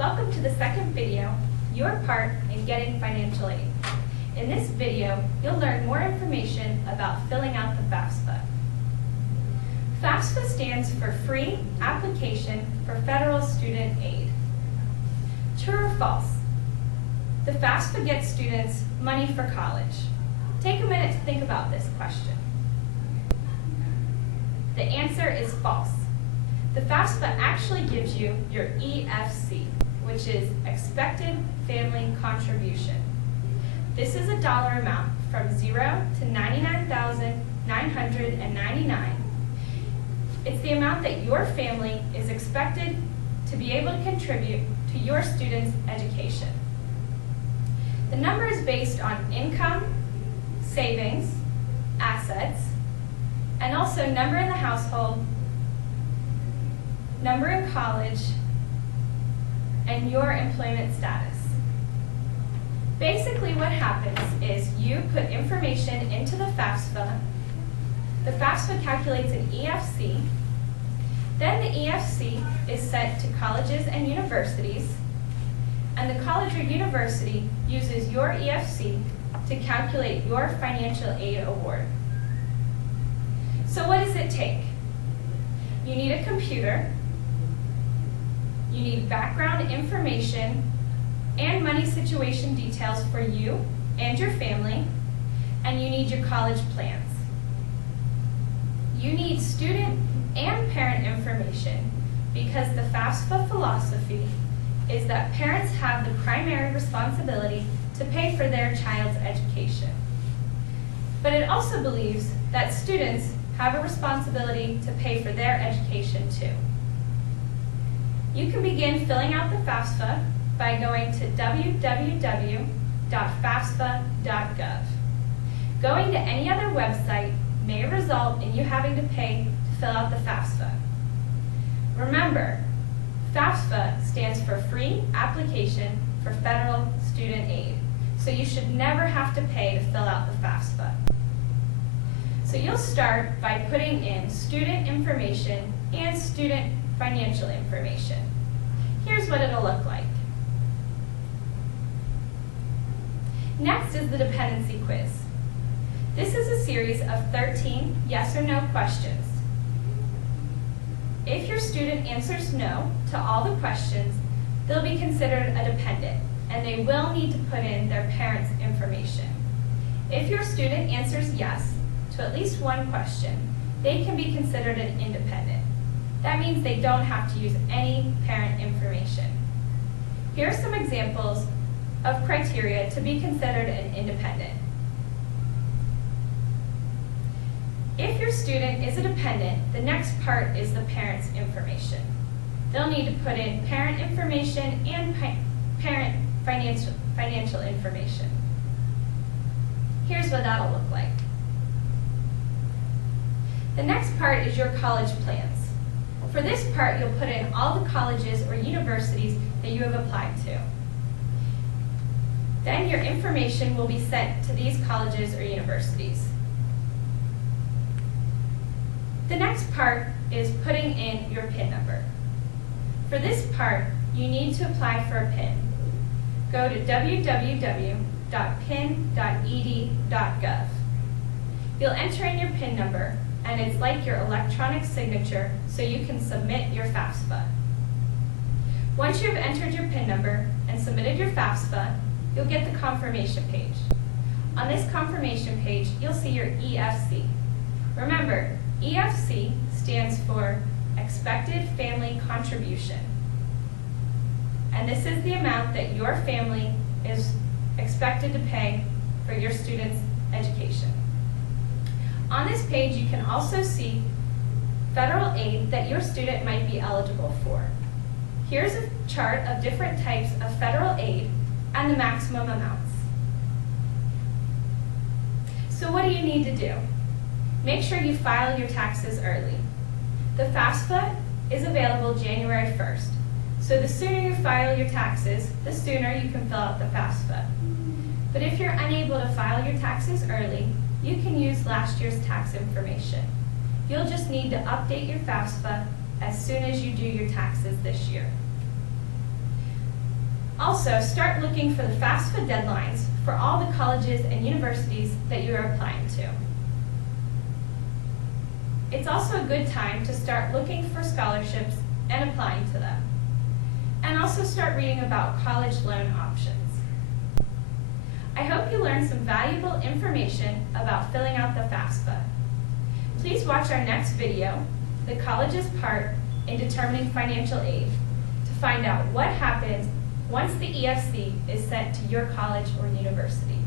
Welcome to the second video, Your Part in Getting Financial Aid. In this video, you'll learn more information about filling out the FAFSA. FAFSA stands for Free Application for Federal Student Aid. True or false? The FAFSA gets students money for college. Take a minute to think about this question. The answer is false. The FAFSA actually gives you your EFC, which is Expected Family Contribution. This is a dollar amount from 0 to $99,999. It's the amount that your family is expected to be able to contribute to your student's education. The number is based on income, savings, assets, and also number in the household, number in college, and your employment status. Basically what happens is you put information into the FAFSA calculates an EFC, then the EFC is sent to colleges and universities, and the college or university uses your EFC to calculate your financial aid award. So what does it take? You need a computer, you need background information and money situation details for you and your family, and you need your college plans. You need student and parent information because the FAFSA philosophy is that parents have the primary responsibility to pay for their child's education. But it also believes that students have a responsibility to pay for their education too. You can begin filling out the FAFSA by going to www.fafsa.gov. Going to any other website may result in you having to pay to fill out the FAFSA. Remember, FAFSA stands for Free Application for Federal Student Aid, so you should never have to pay to fill out the FAFSA. So you'll start by putting in student information and student financial information. Here's what it'll look like. Next is the dependency quiz. This is a series of 13 yes or no questions. If your student answers no to all the questions, they'll be considered a dependent, and they will need to put in their parents' information. If your student answers yes to at least one question, they can be considered an independent. That means they don't have to use any parent information. Here are some examples of criteria to be considered an independent. If your student is a dependent, the next part is the parent's information. They'll need to put in parent information and parent financial information. Here's what that'll look like. The next part is your college plans. For this part, you'll put in all the colleges or universities that you have applied to. Then your information will be sent to these colleges or universities. The next part is putting in your PIN number. For this part, you need to apply for a PIN. Go to www.pin.ed.gov. You'll enter in your PIN number, and it's like your electronic signature, so you can submit your FAFSA. Once you have entered your PIN number and submitted your FAFSA, you'll get the confirmation page. On this confirmation page, you'll see your EFC. Remember, EFC stands for Expected Family Contribution. And this is the amount that your family is expected to pay for your student's education. On this page, you can also see federal aid that your student might be eligible for. Here's a chart of different types of federal aid and the maximum amounts. So what do you need to do? Make sure you file your taxes early. The FAFSA is available January 1st. So the sooner you file your taxes, the sooner you can fill out the FAFSA. But if you're unable to file your taxes early, you can use last year's tax information. You'll just need to update your FAFSA as soon as you do your taxes this year. Also, start looking for the FAFSA deadlines for all the colleges and universities that you are applying to. It's also a good time to start looking for scholarships and applying to them. And also start reading about college loan options. I hope you learned some valuable information about filling out the FAFSA. Please watch our next video, The College's Part in Determining Financial Aid, to find out what happens once the EFC is sent to your college or university.